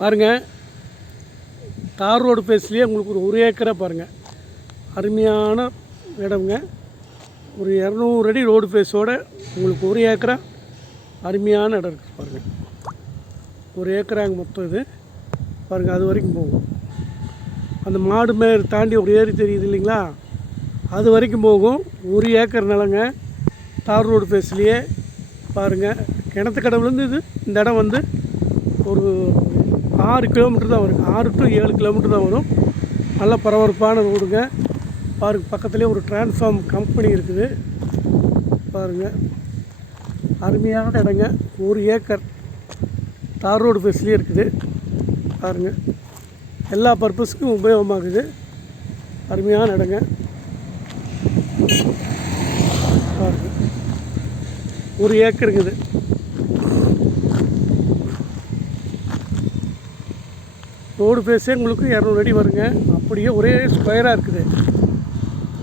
பாருங்கள் தார் ரோடு ஃபேஸ்லேயே உங்களுக்கு ஒரு ஒரு ஏக்கரை பாருங்கள் அருமையான இடம்ங்க. ஒரு இரநூறு அடி ரோடு ஃபேஸோடு உங்களுக்கு ஒரு ஏக்கரா அருமையான இடம் இருக்குது பாருங்கள் ஒரு ஏக்கராங்க மொத்தம் இது. பாருங்கள் அது வரைக்கும் போகும். அந்த மாடு மேர் தாண்டி ஒரு ஏரி தெரியுது இல்லைங்களா? அது வரைக்கும் போகும். ஒரு ஏக்கர் நிலங்க தார் ரோடு ஃபேஸ்லேயே பாருங்கள் கிணத்து கடவுலேருந்து இது இந்த இடம் வந்து ஒரு ஆறு கிலோமீட்டர் தான் வரும். ஆறு டு ஏழு கிலோமீட்டர் தான் வரும். நல்ல பரபரப்பான ரோடுங்க பாருங்க பக்கத்துலேயே ஒரு டிரான்ஸ்ஃபார்ம் கம்பெனி இருக்குது. பாருங்கள் அருமையான இடங்க. ஒரு ஏக்கர் தார் ரோடு பேஸ்லேயே இருக்குது. பாருங்கள் எல்லா பர்பஸ்க்கும் உபயோகமாகுது. அருமையான இடங்க. பாருங்கள் ஒரு ஏக்கருங்க ரோடு பேஸே உங்களுக்கு இரநூறு அடி வருங்க. அப்படியே ஒரே ஸ்கொயராக இருக்குது.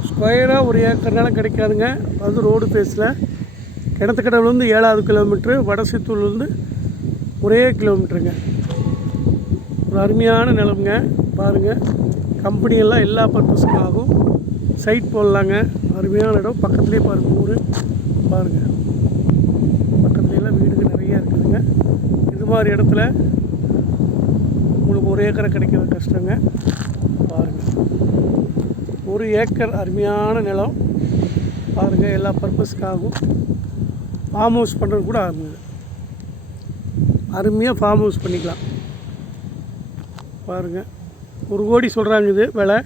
ஸ்கொயராக ஒரு ஏக்கர் கிடைக்காதுங்க. அது ரோடு பேஸில் கிணத்துக்கடவுலேருந்து ஏழாவது கிலோமீட்ரு வடசித்தூர்லேருந்து ஒரே கிலோமீட்டருங்க ஒரு அருமையான நிலமுங்க. பாருங்கள் கம்பெனியெல்லாம் எல்லா பர்பஸ்க்கும் ஆகும். சைட் போடலாங்க. அருமையான இடம். பக்கத்துலேயே பாருங்கள் ஊர். பாருங்கள் பக்கத்துலேயெல்லாம் வீடுகள் நிறைய இருக்குதுங்க. இது மாதிரி இடத்துல உங்களுக்கு ஒரு ஏக்கரை கிடைக்கிறது கஷ்டங்க. பாருங்கள் ஒரு ஏக்கர் அருமையான நிலம். பாருங்கள் எல்லா பர்பஸ்க்காகும் ஃபார்ம் ஹவுஸ் பண்ணுறது கூட ஆகுங்க அருமையாக ஃபார்ம் ஹவுஸ் பண்ணிக்கலாம். பாருங்கள் ஒரு கோடி சொல்கிறாங்க இது விலை.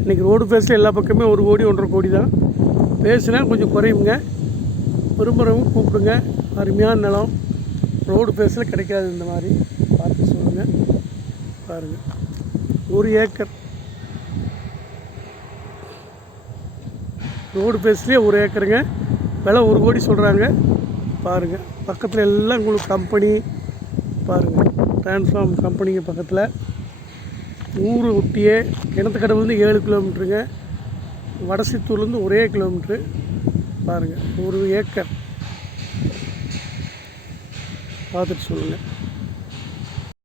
இன்றைக்கி ரோடு பேஸில் எல்லா பக்கமே ஒரு கோடி ஒன்றரை கோடி தான். பேசுனா கொஞ்சம் குறையுங்க. விரும்புகிறவங்க கூப்பிடுங்க. அருமையான நிலம். ரோடு பேஸில் கிடைக்காது இந்த மாதிரி. பார்த்து சொல்லுங்கள் பாருங்கள் ஒரு ஏக்கர். ரோடு பேஸ்லேயே ஒரு ஏக்கருங்க. விலை ஒரு கோடி சொல்கிறாங்க பாருங்கள் பக்கத்தில் எல்லாம் உங்களுக்கு கம்பெனி பாருங்கள் டிரான்ஸ்ஃபார்ம் கம்பெனிங்க பக்கத்தில். ஊர் ஒட்டியே கிணத்துக்கடவுலேருந்து ஏழு கிலோமீட்டருங்க வடசித்தூர்லேருந்து ஒரே கிலோமீட்ரு பாருங்கள் ஒரு ஏக்கர். பார்த்துட்டு சொல்லுங்கள்